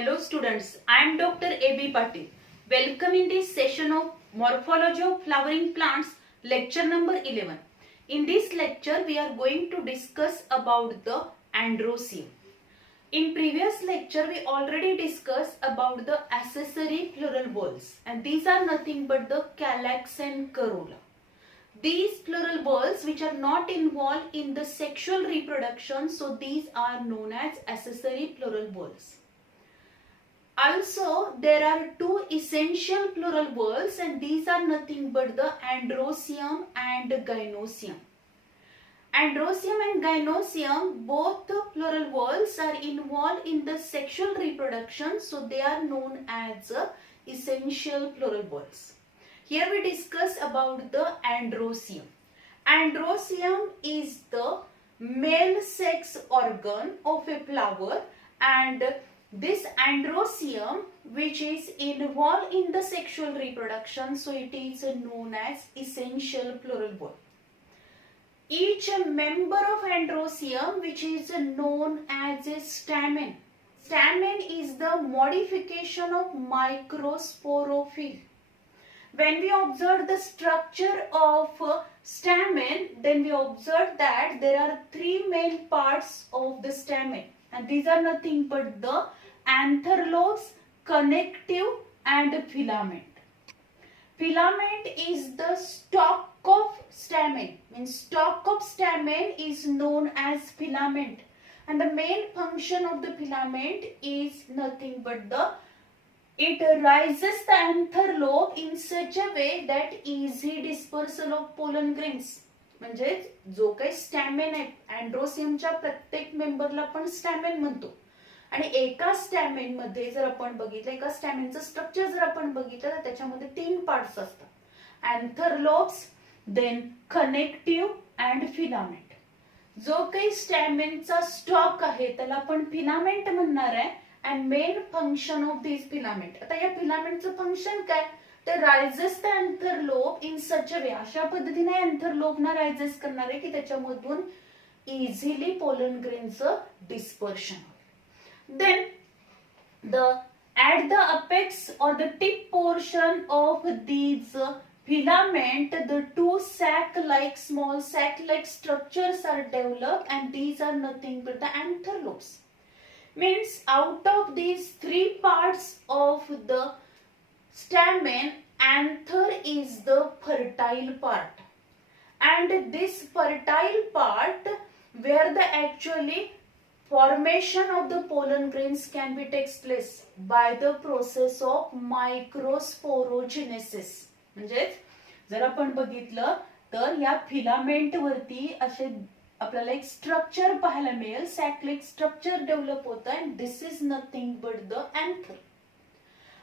Hello students, I am Dr. A.B. Patil. Welcome in this session of Morphology of Flowering Plants, lecture number 11. In this lecture, we are going to discuss about the androecium. In previous lecture, we already discussed about the accessory floral balls, and these are nothing but the calyx and corolla. These floral balls which are not involved in the sexual reproduction, so these are known as accessory floral balls. Also, there are two essential floral balls, and these are nothing but the androecium and gynoecium. Androecium and gynoecium, both the floral balls are involved in the sexual reproduction, so they are known as essential floral balls. Here we discuss about the androecium. Androecium is the male sex organ of a flower, and this androecium which is involved in the sexual reproduction, so it is known as essential floral ball. Each member of androecium which is known as a stamen. Stamen is the modification of microsporophyll. When we observe the structure of stamen, then we observe that there are three main parts of the stamen, and these are nothing but the anther lobes, connective and filament. Filament is the stalk of stamen, means stalk of stamen is known as filament, and the main function of the filament is nothing but it raises the anther lobe in such a way that easy dispersal of pollen grains. म्हणजे जो काही स्टॅमेन आहे, अँड्रोसियमच्या प्रत्येक मेंबरला आपण स्टॅमेन म्हणतो, आणि एका स्टॅमेन मध्ये जर आपण बघितलं, एका स्टॅमेनचं स्ट्रक्चर जर आपण बघितलं तर त्याच्यामध्ये तीन पार्ट्स असतात, anther lobes, then connective and filament. जो काही स्टॅमेनचा स्टॉक आहे त्याला आपण फिलामेंट म्हणणार आहे, and main function of this filament. आता या फिलामेंटचं फंक्शन काय, तर raises the anther lobe in such a way, अशा पद्धतीने अँथर लोबना रायझेस करणार आहे की त्याच्यामधून इझिली पोलन ग्रेनचं डिस्पर्शन होईल. Then at the apex or the tip portion of these filament, the two small sac-like structures are developed, and these are nothing but the anther lobes. Means out of these three parts of the stamen, anther is the fertile part, and this fertile part where the actually formation of the pollen grains can be takes place by the process of microsporogenesis. म्हणजे जर आपण बघितलं तर या filament वरती असे आपल्याला एक स्ट्रक्चर पाहायला मिळेल, सॅक्लिक स्ट्रक्चर डेव्हलप होतं, and this is nothing but the anther.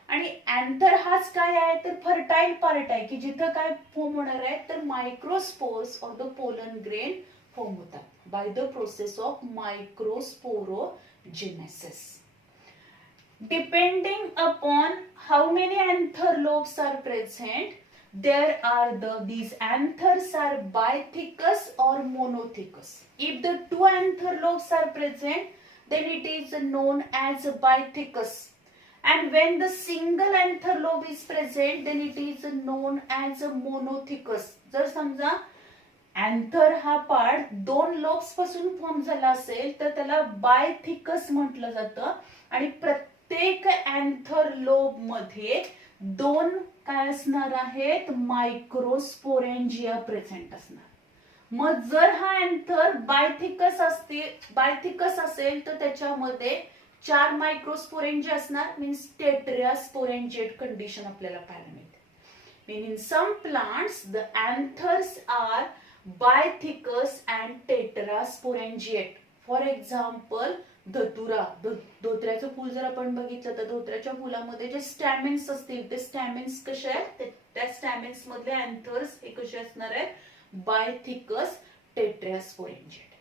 आणि अँथर हाच काय आहे तर फर्टाईल पार्ट आहे की जिथं काय फॉर्म होणार आहे तर microspores of the pollen grain form होतात by the process of microsporogenesis. Depending upon how many anther lobes are present, there are these anthers are bithecous or monothecous. If the two anther lobes are present, then it is known as bithecous, and when the single anther lobe is present, then it is known as monothecous. जर समजा anther हा part दोन lobes पासून form झाला असेल तर त्याला बायथिकस म्हटलं जातं, आणि प्रत्येक अँथर लोब मध्ये दोन काय असणार आहेत, मायक्रोस्पोरेंजिया प्रेझेंट असणार. मग जर हा अँथर बायथिकस असेल तर त्याच्यामध्ये चार मायक्रोस्पोरेंजिया असणार, मीन्स टेट्रास्पोरेंजिएट कंडिशन आपल्याला पाहायला मिळते. Mean in some plants the anthers are bithecous and tetrasporangiate. For example, धतुरा. धोत्र्याचं फूल जर आपण बघितलं तर धोत्र्याच्या फुलामध्ये जे स्टॅमेन्स असतील ते स्टॅमेन्स कसे आहेत, त्या स्टॅमेन्स मधले अँथर्स हे कसे असणार आहेत, बायथिकस tetrasporangiate.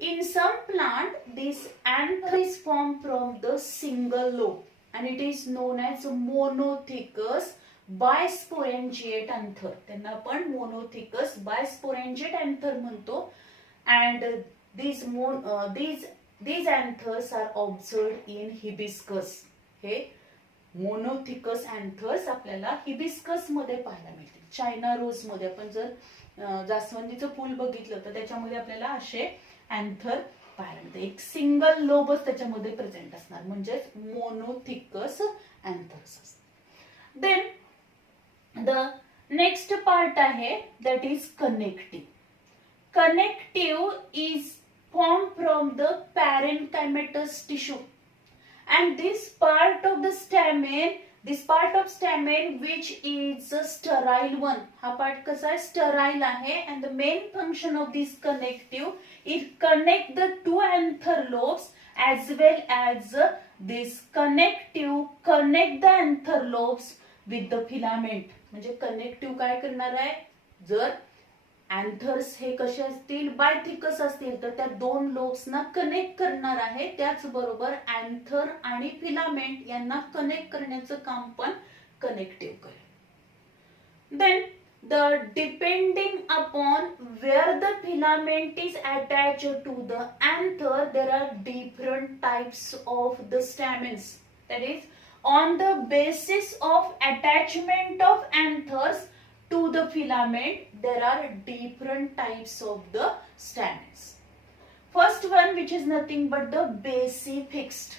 In some plant, this anther is formed from the single lobe, and it is known as monothecous बायस्पोरेंजिएट anther. त्यांना आपण मोनोथिकस बायस्पोरेंजिएट अँथर म्हणतो, and these These anthers are observed in hibiscus. हे मोनोथिकस अँथर्स आपल्याला hibiscus मध्ये पाहायला मिळतील. China रोज मध्ये आपण जर जास्वंदीचं फूल बघितलं तर त्याच्यामध्ये आपल्याला असे अँथर पाहायला मिळते. एक सिंगल लोबच त्याच्यामध्ये प्रेझेंट असणार, म्हणजेच मोनोथिकस अँथर्स असतात. देन द नेक्स्ट पार्ट आहे that is connective. Connective is formed from the parenchymatous tissue, and this part of stamen which is a sterile one. हा पार्ट कसा आहे, स्टराईल आहे. and the main function of this connective is connect the two anther lobes as well as this connective connect the anther lobes with the filament. म्हणजे connective काय करणार आहे, जर anthers हे कसे असतील, बायथिकस असतील तर त्या दोन लोब्सना कनेक्ट करणार आहे. त्याचबरोबर अँथर आणि फिलामेंट यांना कनेक्ट करण्याचं काम पण कनेक्टिव्ह करेल. Then the depending upon where the filament is attached to the anther there are different types of the stamens. That is on the basis of attachment of anthers to the filament there are different types of the stamens. First one, which is nothing but the basifixed.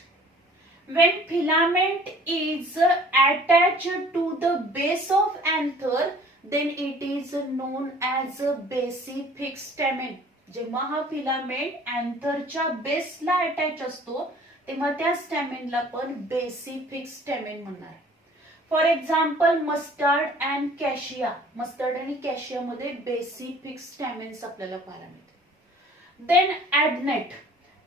When filament is attached to the base of anther then it is known as a basifixed stamen. जेव्हा हा filament अँथरच्या बेसला attach असतो तेव्हा त्या स्टॅमेनला पण basifixed stamen म्हणणार. For example mustard and cassia. Mustard आणि cassia मध्ये basifixed stamens आपल्याला पाहायला मिळते. Then adnate.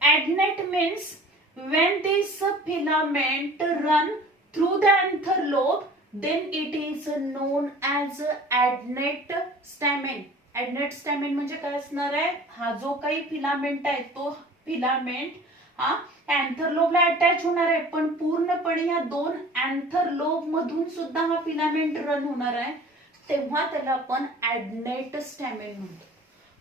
Adnate means when this filament run through the anther lobe then it is known as adnate stamen. adnate stamen म्हणजे काय असणार आहे, हा जो काही फिलामेंट आहे तो फिलामेंट हा अँथर लोबला अटॅच होणार आहे, पण पूर्णपणे या दोन अँथर लोब मधून सुद्धा हा फिलामेंट रन होणार आहे, तेव्हा त्याला आपण ऍडनेट स्टॅमेन म्हणतो.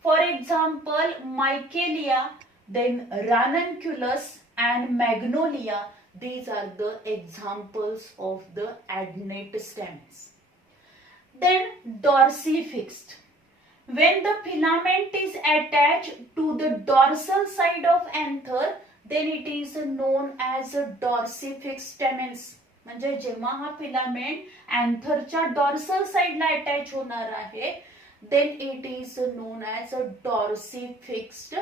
For example michelia, then ranunculus and magnolia, these are the examples of the adnate stamens. Then dorsifixed. When the filament is attached to the dorsal side of anther then it is known as dorsifixed stamens. म्हणजे जेव्हा हा filament अँथरच्या dorsal साइडला attach होणार आहे then it is known as a dorsifixed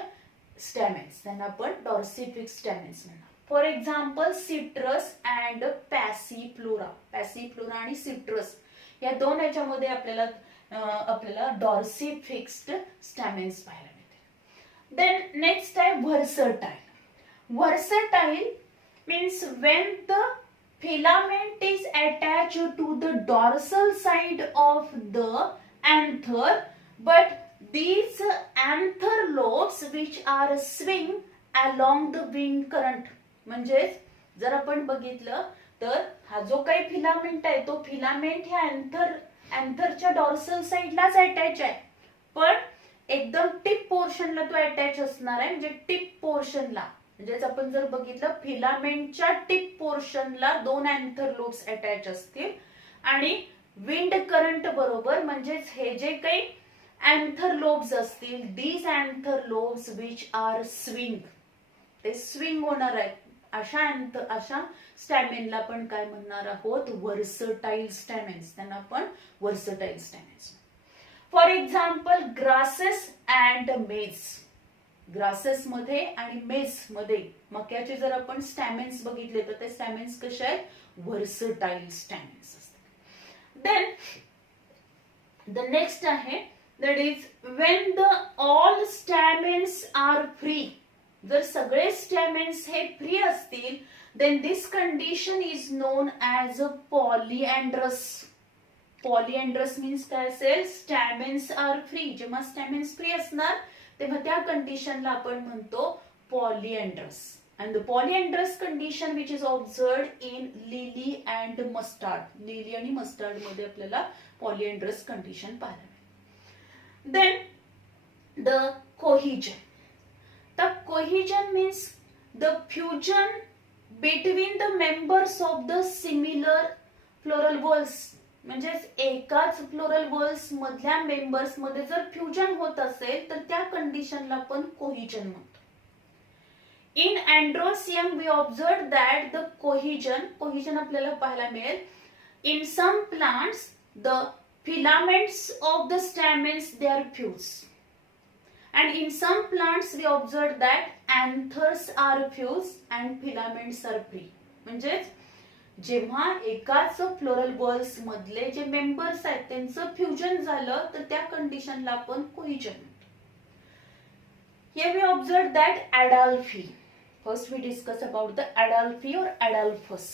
स्टॅमेन्स. त्यांना आपण dorsifixed stamens म्हणणार. For example citrus and passiflora. Passiflora आणि सिट्रस या दोन याच्यामध्ये आपल्याला डॉर्सिफिक्स्ड स्टॅमेन्स पाहायला मिळते. देन नेक्स्ट आहे versatile. Versatile means when the filament is attached to the dorsal side of the anther but these anther lobes which are swing along the wind current. म्हणजे जर आपण बघितलं तर हा जो काही फिलामेंट आहे तो फिलामेंट ह्या अँथरच्या डॉर्सल साइडलाच अटॅच आहे, पण एकदम टिप पोर्शनला तो अटॅच असणार आहे. म्हणजे टिप पोर्शनला म्हणजेच आपण जर बघितलं फिलामेंटच्या टिप पोर्शनला दोन अँथर लोब्स अटॅच असतील आणि विंड करंट बरोबर म्हणजेच हे जे काही अँथर लोब्स असतील these anther lobes which are swing, ते स्विंग होणार आहेत. अशा स्टॅमेनला आपण काय म्हणणार आहोत, व्हर्सटाईल स्टॅमेन्स. त्यांना आपण versatile stamens. For example grasses and maize. Grasses मध्ये आणि मेज मध्ये मक्याचे जर आपण स्टॅमेन्स बघितले तर ते स्टॅमेन्स कसे आहेत, व्हर्सटाईल स्टॅमेन्स असतात. देन द नेक्स्ट आहे that is when the all stamens are free. जर सगळे स्टॅमेन्स हे फ्री असतील then this condition is known as a polyandrous. polyandrous means काय असेल, स्टॅमेन्स आर फ्री. जेव्हा स्टॅमेन्स फ्री असणार तेव्हा त्या कंडिशनला आपण म्हणतो polyandrous. and the polyandrous condition which is observed in lily and mustard. Lily आणि मस्टर्ड मध्ये आपल्याला polyandrous condition पाहायला. Then the cohesion. The cohesion means the fusion between the members of the similar floral whorls, म्हणजे एकाच floral walls मधल्या members मध्ये जर fusion होत असेल तर त्या कंडिशनला आपण कोहिजन म्हणतो. In androecium we observe that the cohesion आपल्याला पाहायला मिळेल. In some plants the filaments of the stamens they are fuse, and in some plants we observe that anthers are fused and filaments are free. म्हणजे जेव्हा एकाच floral walls मधले जे members आहेत त्यांचं फ्युजन झालं तर त्या कंडिशनला आपण कोहिजन म्हणतो. Here we observe that Adelphi. First we discuss about the Adelphi or Adelphus.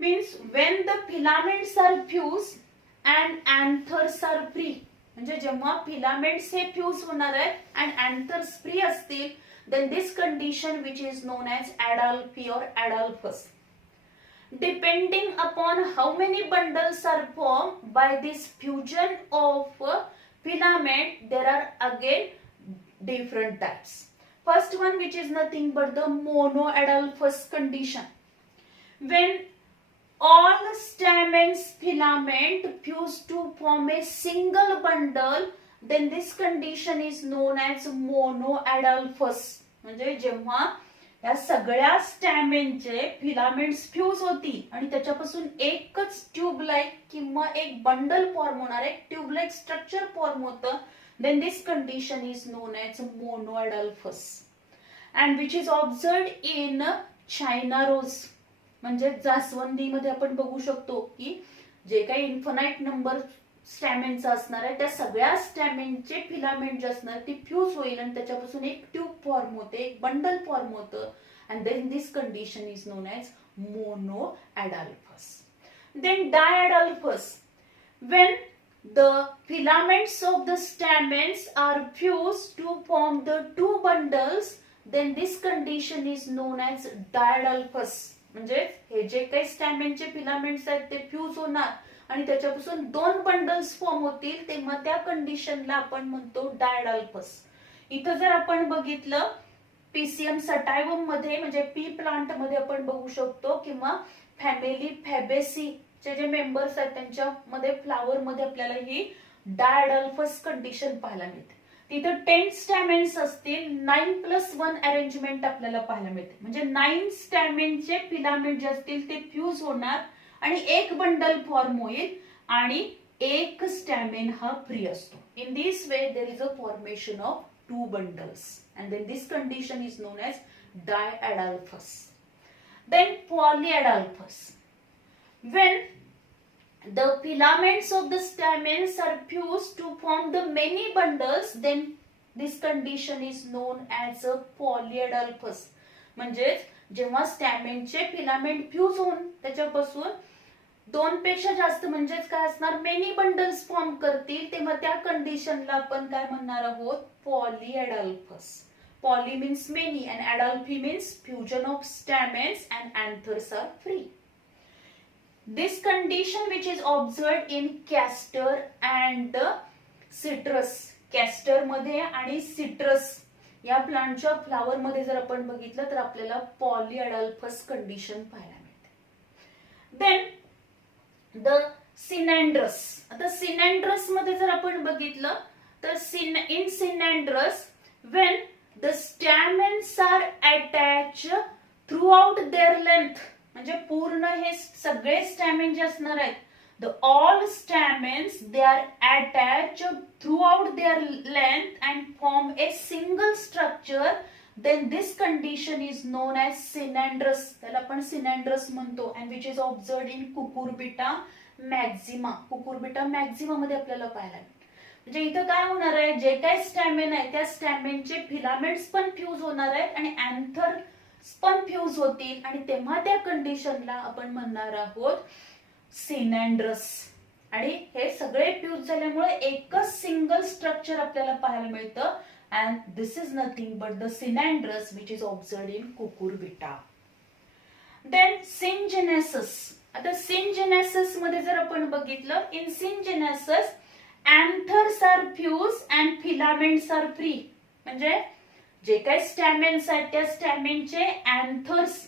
Means when the filaments are fused and anthers are free. म्हणजे जेव्हा फिलामेंट्स हे फ्यूज होणार आहेत and anthers फ्री असतील, then this condition which is known as Adelphi or Adelphus. Depending upon how many bundles are formed by this fusion of filament, there are again different types. First one, which is nothing but the monoadelphous condition. When all stamens filament fuse to form a single bundle, then this condition is known as monoadelphous. म्हणजे जेव्हा या सगळ्या स्टॅमेनचे filaments fuse होतील आणि त्याच्यापासून एकच tubelike किंवा एक बंडल फॉर्म होणार, एक ट्यूबलाइक स्ट्रक्चर फॉर्म होतं, then this condition is known as monoadelphous and which is observed in China rose. म्हणजे जास्वंदीमध्ये आपण बघू शकतो की जे काही इन्फिनाइट नंबर स्टॅमेनचा असणार आहे त्या सगळ्या स्टॅमेनचे फिलामेंट जे असणार ते फ्यूज होईल आणि त्याच्यापासून एक ट्यूब फॉर्म होते, एक बंडल फॉर्म होतं, and then this condition is known as monoadelphous. Then diadelphous, when the filaments of the stamens are fused to form the two bundles, then this condition is known as diadelphous. म्हणजे हे जे काही स्टॅमेनचे filaments आहेत ते fuse होणार आणि त्याच्यापासून दोन बंडल्स फॉर्म होतील तेव्हा त्या कंडिशनला आपण म्हणतो डायडल्फस. इथं जर आपण बघितलं पीसीएम सटायवम मध्ये म्हणजे पी प्लांट मध्ये आपण बघू शकतो किंवा फॅमिली फॅबेसी चे जे मेंबर्स आहेत त्यांच्यामध्ये फ्लावर मध्ये आपल्याला ही डायडल्फस कंडिशन पाहायला मिळते. तिथं 10 स्टॅमेन्स असतील, 9+1 अरेंजमेंट आपल्याला पाहायला मिळते. म्हणजे 9 स्टॅमेनचे फिलामेंट जे असतील ते फ्यूज होणार आणि एक बंडल फॉर्म होईल आणि एक स्टॅमेन हा फ्री असतो. In this way there is a formation of 2 bundles and then this condition is known as diadelphous. Then polyadelphous, when the filaments of the stamens are fused to form the many bundles, then this condition is known as a polyadelphous. म्हणजे जेव्हा स्टॅमेनचे filament fuse होऊन त्याच्यापासून 2 पेक्षा जास्त म्हणजेच काय असणार many bundles form करतील तेव्हा त्या कंडिशनला आपण काय म्हणणार आहोत polyadelphous. Poly means many and adelphi means fusion of stamens and anthers are free. This condition which is observed in castor and citrus. castor मध्ये आणि citrus या प्लांटच्या फ्लावर मध्ये जर आपण बघितलं तर आपल्याला पॉलीएडल्फस कंडिशन पाहायला मिळते. Then the synandrous. आता सिनेंड्रस मध्ये जर आपण बघितलं तर in synandrous when the stamens are attached throughout their length, म्हणजे पूर्ण हे सगळे स्टॅमेन जे असणार आहेत the all stamens they are attached throughout their length and form a single structure, then this condition is known as synandrous. त्याला आपण synandrous म्हणतो and which is observed in cucurbita maxima. cucurbita maxima मध्ये आपल्याला पाहायला मिळेल. म्हणजे इथं काय होणार आहे जे काही स्टॅमेन आहे त्या स्टॅमेनचे फिलामेंट्स पण फ्यूज होणार आहेत आणि अँथर्स पण फ्यूज होतील आणि तेव्हा त्या कंडिशनला आपण म्हणणार आहोत सिनेंड्रस. आणि हे सगळे फ्यूज झाल्यामुळे एकच सिंगल स्ट्रक्चर आपल्याला पाहायला मिळतं and this is nothing but the synandrous which is observed in cucurbita. Then syngenesis. आता syngenesis मध्ये जर आपण बघितलं in syngenesis anthers are fused and filaments are free. म्हणजे जे काही स्टॅमेन्स आहेत त्या स्टॅमेनचे अँथर्स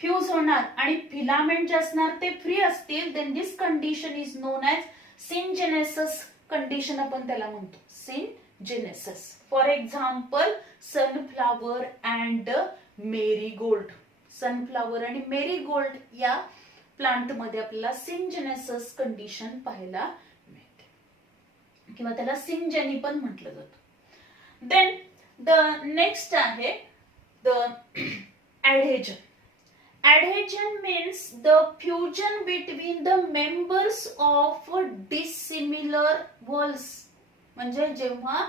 फ्यूज होणार आणि फिलामेंट जे असणार ते फ्री असतील, then this condition is known as syngenesis condition आपण त्याला म्हणतो, syngenesis. For example sunflower and marigold. Sunflower आणि मेरीगोल्ड या प्लांट मध्ये आपल्याला सिनजेनेसिस कंडिशन पाहायला मिळते किंवा त्याला सिनजेनी पण म्हटलं जातं. देन द नेक्स्ट आहे the ऍडहेजन. Adhesion means the fusion between the members of dissimilar whorls. म्हणजे जेव्हा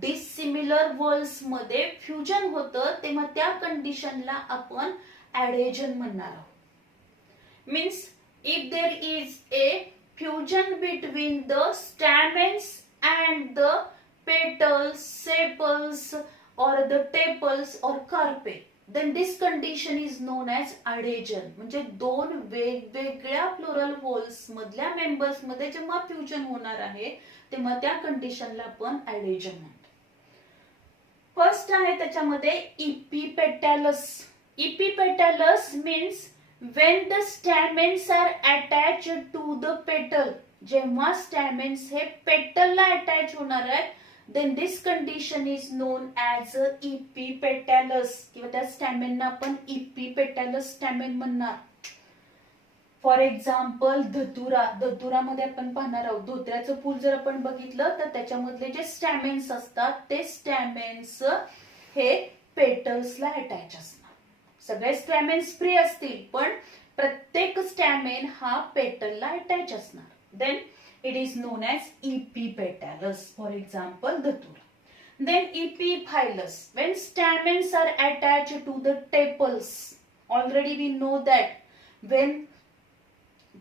डिसिमिलर वॉल्स मध्ये फ्युजन होतं तेव्हा त्या कंडिशनला आपण ऍडहेजन म्हणणार आहोत. Means if there is a fusion between the stamens and the petals, sepals or the tepals or carpel, then this condition is known as adhesion. म्हणजे दोन वेगवेगळ्या फ्लोरल वॉल्स मधल्या मेंबर्स मध्ये जेव्हा फ्युजन होणार आहे तेव्हा त्या कंडिशनला आपण ऍडहेजन म्हणतो. फर्स्ट आहे त्याच्यामध्ये इपिपेटॅलस. इपिपेटॅलस means when the stamens are attached to the petal. जेव्हा स्टॅमेन्स हे पेटलला अटॅच होणार आहेत then this condition is known as epipetalous किंवा त्या स्टॅमेनना आपण epipetalous स्टॅमेन म्हणणार. फॉर एक्झाम्पल धतुरा. धतुरामध्ये आपण पाहणार आहोत धोत्र्याचं फूल जर आपण बघितलं तर त्याच्यामधले जे स्टॅमेन्स असतात ते स्टॅमेन्स हे पेटल्सला अटॅच असणार. सगळे स्टॅमेन्स फ्री असतील पण प्रत्येक स्टॅमेन हा पेटलला अटॅच असणार. Then it is known as epipetalous. For example, datura. Then epiphyllus. When stamens are attached to the tepals. Already we know that when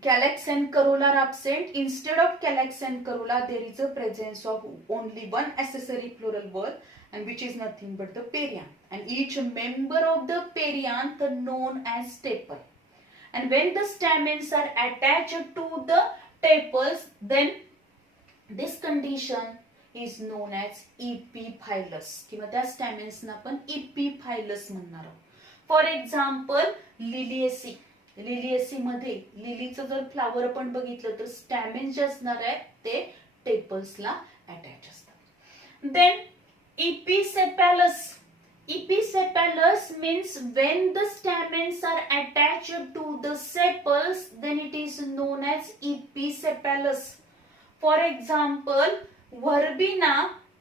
calyx and corolla are absent, instead of calyx and corolla, there is a presence of only one accessory floral whorl, and which is nothing but the perianth. And each member of the perianth known as tepal. And when the stamens are attached to the tepals, then this condition is known as epiphylus किंवा त्या स्टॅमेन्सना आपण epiphylus म्हणणार आहोत. For example Liliaceae. Liliaceae मध्ये लिलीचं जर flower आपण बघितलं तर स्टॅमेन्स जे असणार आहेत ते टेपल्सला अटॅच असतात. Then epicephalus. Epicephalus means when the stamens are attached to the sepals, then it is known as epicephalus. For example, verbena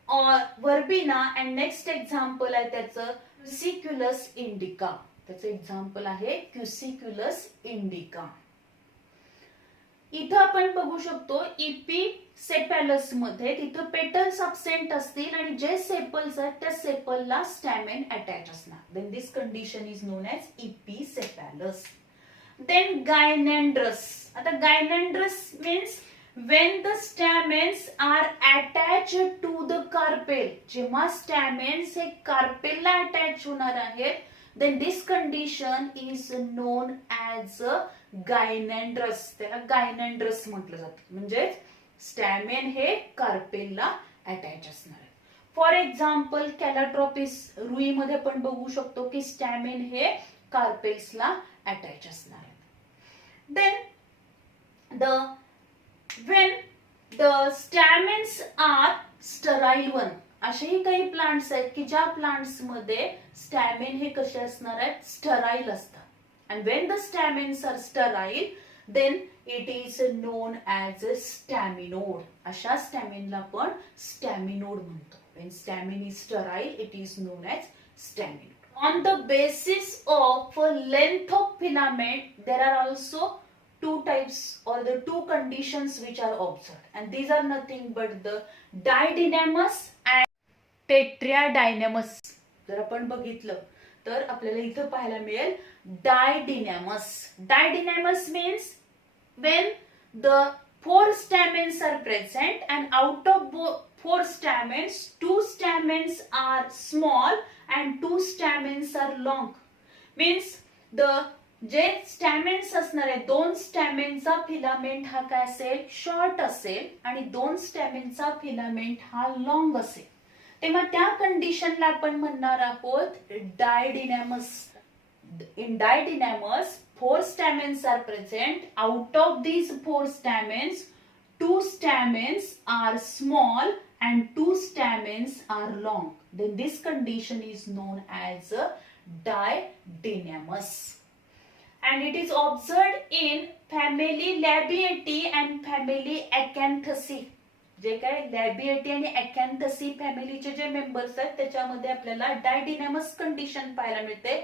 or verbena and next example आहे त्याचं Cusiculus indica. त्याचं एक्झाम्पल आहे Cusiculus indica. इथं आपण बघू शकतो इपिसेपॅलस मध्ये तिथं पेटल्स अब्सेंट असतील आणि जे सेपल्स आहेत त्या सेपलला स्टॅमेन अटॅच असणार. Then this condition is known as episepalous. Then gynandrous. आता gynandrous means when the stamens are attached to the carpel. जेव्हा स्टॅमेन्स हे कार्पेलला अटॅच होणार आहेत then this condition is known as गायनेंड्रस. त्याला गायनेंड्रस म्हटलं जातं. म्हणजे स्टॅमेन हे कार्पेलला अटॅच असणार आहे. For example कॅलाट्रॉपिस. रुईमध्ये पण बघू शकतो की स्टॅमेन हे कार्पेल्सला अटॅच असणार आहे. Then when the stamens are sterile one. असेही काही प्लांट्स आहेत की ज्या प्लांट्स मध्ये स्टॅमेन हे कसे असणार आहेत स्टराईल असतात. And when the stamens are sterile, then it is known as a staminode. अशा स्टॅमेनला आपण स्टॅमिनोड म्हणतो. When stamen is sterile, it is known as staminode. On the basis of length of filament, there are also two types or the two conditions which are observed, and these are nothing but the didynamous and tetradienamous. जर आपण बघितलं तर आपल्याला इथं पाहायला मिळेल didynamous. Didynamous means when the four stamens are present and out of four stamens, two stamens are small and two stamens are long. Means the जे स्टॅमेन्स असणार आहे दोन स्टॅमेनचा फिलामेंट हा काय असेल शॉर्ट असेल आणि दोन स्टॅमेनचा फिलामेंट हा लॉंग असेल. तेव्हा त्या कंडिशनला आपण म्हणणार आहोत डायडिनॅमस. In didynamis, 4 stamens are present. Out of these 4 stamens, 2 stamens are small and 2 stamens are long. Then this condition is known as didynamous. And it is observed in family Labiatae and family Acanthaceae. जे काय लॅबिएटी आणि अकॅन्थसी फॅमिलीचे जे members आहेत त्याच्यामध्ये आपल्याला डायडिनॅमस condition पाहायला मिळते.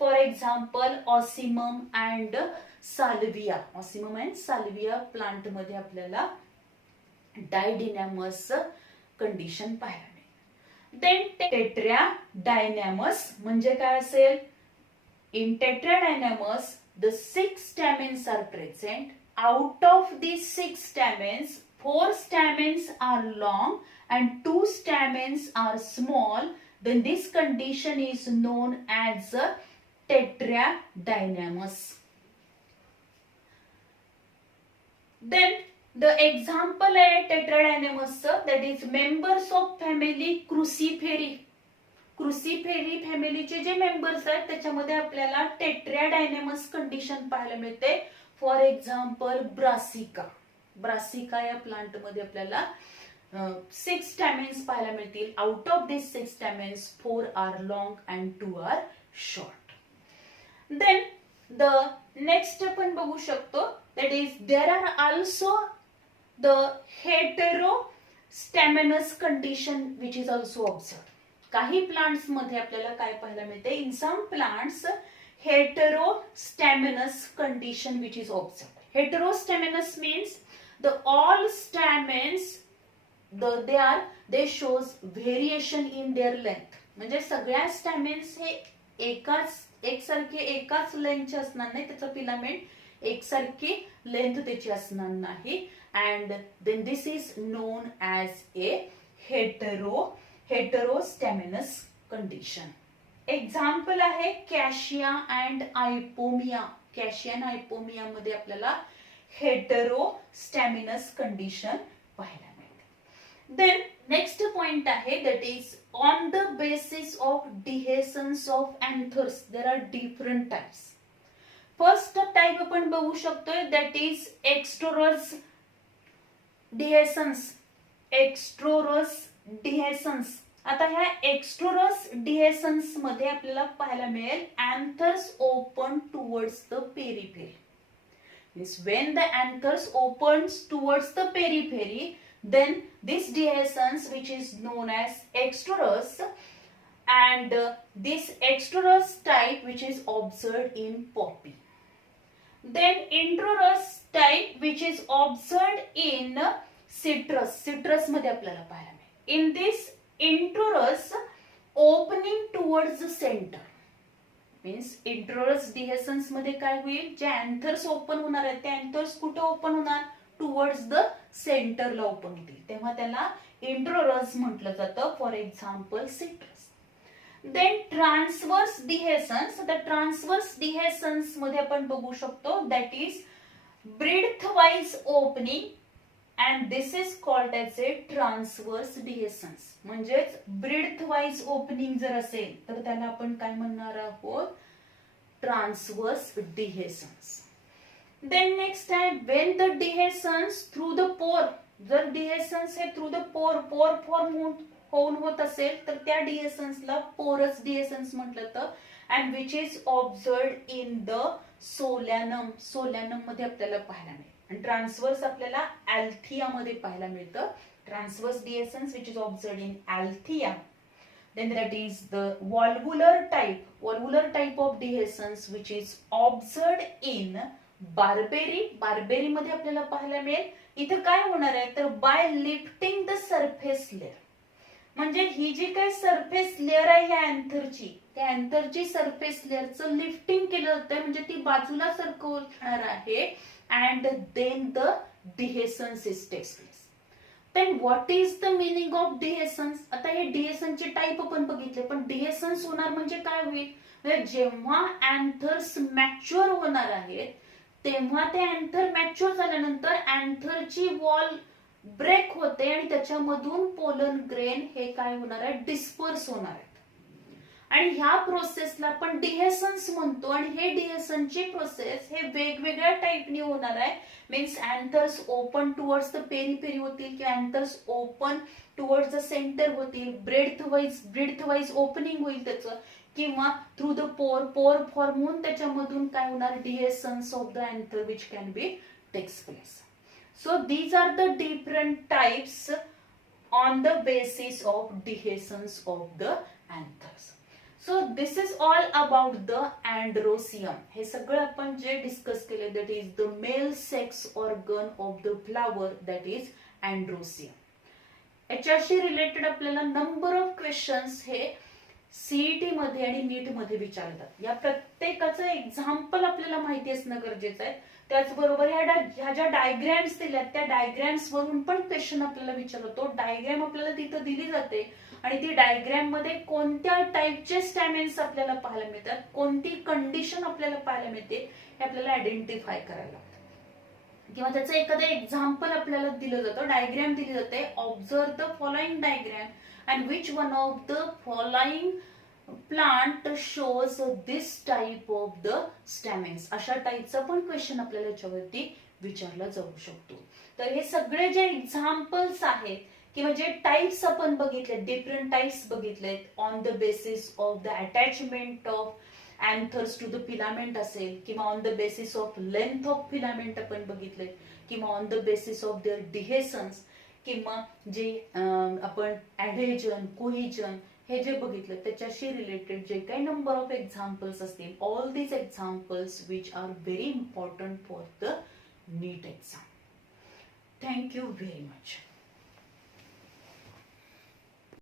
For example Ocimum and Salvia. Ocimum and Salvia plant मध्ये आपल्याला डायडिनॅमस कंडिशन पाहायला मिळते. देन टेट्राडायनॅमस म्हणजे काय असेल? In tetradynamous the 6 stamens are present. Out of these 6 stamens, 4 stamens are long and 2 stamens are small. Then this condition is known as tetradynamous. Then the example आहे tetradynamous, that is members of family Cruciferae. क्रुसिफेरी फॅमिलीचे जे members आहेत त्याच्यामध्ये आपल्याला टेट्राडायनॅमस condition पाहायला मिळते. For example ब्रासिका. ब्रासिका या plant मध्ये आपल्याला 6 स्टॅमेन्स पाहायला मिळतील. Out of this 6 stamens 4 are long and 2 are short. Then the next आपण बघू शकतो, that is there are also the heterostemonous condition which is also observe. काही प्लांट्स मध्ये आपल्याला काय पाहायला मिळते? In some plants heterostemonous condition which is observe. Heterostemonous means the all stamens they shows variation in their length. म्हणजे सगळ्या स्टॅमेन्स हे एकसारखे एकाच लेंथचे असणार नाही, त्याचं फिलामेंट एकसारखी लेंथ त्याची असणार नाही. And then this is known as a heterostemonous condition. Example आहे कॅशिया अँड आयपोमिया. कॅशिया आणि आयपोमिया मध्ये आपल्याला हेटेरोस्टॅमिनस कंडिशन पाहायला मिळते. देन नेक्स्ट पॉइंट आहे that is on the basis of dehiscence of anthers there are different types. First type आपण बघू शकतोय दॅट इज एक्स्ट्रोरस डिहेसन्स. एक्स्ट्रोरस डिहेसन्स. आता ह्या एक्स्ट्रोरस डिहेसन्स मध्ये आपल्याला पाहायला मिळेल anthers open towards the periphery. Means when the anthers opens towards the periphery, then this dehiscence which is known as extrorus, and this extrorus type which is observed in poppy. Then introrus type which is observed in citrus. Citrus मध्ये आपल्याला पाहायला मिळेल. In this introrus opening towards the center, means introrus dehiscence मध्ये काय होईल? जे anthers open होणार आहेत ते अँथर्स कुठे ओपन होणार? टुवर्ड्स द सेंटरला ओपन होतील, तेव्हा त्याला इंट्रोरस म्हटलं जातं. For example citrus. Then transverse dehiscence. The transverse dehiscence मध्ये आपण बघू शकतो that is breadth wise opening and this is called as a transverse dehiscence. म्हणजेच ब्रीथ वाईज ओपनिंग जर असेल तर त्याला आपण काय म्हणणार आहोत? Transverse डिहेसन्स. Then next time when the dehiscence through the pore, जर dehiscence हे through the pore form होऊन होत असेल तर त्या dehiscenceला porous dehiscence म्हटलं जातं. and which is observed in the solanum. solanum मध्ये आपल्याला पाहायला मिळेल. आणि ट्रान्सवर्स आपल्याला अल्थिया मध्ये पाहायला मिळतं. Transverse dehiscence which is observed in althea. Then that is the valvular type of dehiscence which is observed in barberry. Barberry मध्ये आपल्याला पाहायला मिळेल. इथं काय होणार आहे तर bye lifting the surface layer. म्हणजे ही जी काही सरफेस लेअर आहे या अँथरची, त्या अँथरची सरफेस लेअरचं लिफ्टिंग केलं जातं, म्हणजे ती बाजूला सरकवणार आहे. And then the dehiscence is takes place. Then what is the meaning of dehiscence? आता हे डिहेसन्सचे टाईप आपण बघितले, पण डिहेसन्स होणार म्हणजे काय होईल? म्हणजे जेव्हा अँथर्स मॅच्युअर होणार आहेत तेव्हा ते अँथर मॅच्युअर झाल्यानंतर अँथरची वॉल ब्रेक होते आणि त्याच्यामधून पोलन ग्रेन हे काय होणार आहे, डिस्पर्स होणार आहेत. आणि ह्या प्रोसेसला आपण डिहेसन्स म्हणतो. आणि हे डिहेसनची प्रोसेस हे वेगवेगळ्या टाईपनी होणार आहे. Means anthers open towards the peri-peri होतील किंवा anthers open towards the centre होतील, ब्रेथ वाईज ओपनिंग होईल त्याचं, किंवा थ्रू द पोर फॉर्म होऊन त्याच्यामधून काय होणार, dehiscence of the anther which can be takes place. So these are the different types on the basis of dehiscence of the anthers. So this is all about the androecium. हे सगळं आपण जे discuss केले, that is the male sex organ of the flower, that is androecium. याच्याशी related आपल्याला number of questions हे CET मध्ये आणि नीट मध्ये विचारतात. या प्रत्येकाचं एक्झाम्पल आपल्याला माहिती असणं गरजेचं आहे. त्याचबरोबर ह्या ज्या डायग्रॅम्स दिल्यात त्या डायग्रॅम्स वरून पण क्वेश्चन आपल्याला विचारतो. डायग्रॅम आपल्याला तिथं दिली जाते आणि ती डायग्रॅम मध्ये कोणत्या टाईपचे स्टॅमिन्स आपल्याला पाहायला मिळतात, कोणती कंडिशन आपल्याला पाहायला मिळते, हे आपल्याला आयडेंटिफाय करायला लागतं. किंवा त्याचं एखादं एक्झाम्पल आपल्याला दिलं जातं, डायग्रॅम दिली जाते. Observe the following diagram and which one of the following plant shows this type of the stamens. अशा टाईपचा पण क्वेश्चन आपल्याला याच्यावरती विचारला जाऊ शकतो. तर हे सगळे जे एक्झाम्पल्स आहेत किंवा जे टाइप्स आपण बघितले, डिफरंट टाइप्स बघितलेत, on the basis of the attachment of anthers to the filament असेल, किंवा on the basis of length of filament आपण बघितले, किंवा on the basis of their dehiscence, किंवा जे आपण ऍडहेजन, कोहिजन हे जे बघितलं त्याच्याशी रिलेटेड जे काही नंबर ऑफ एक्झाम्पल्स असतील, all these examples which are very important for the NEET exam. Thank you very much.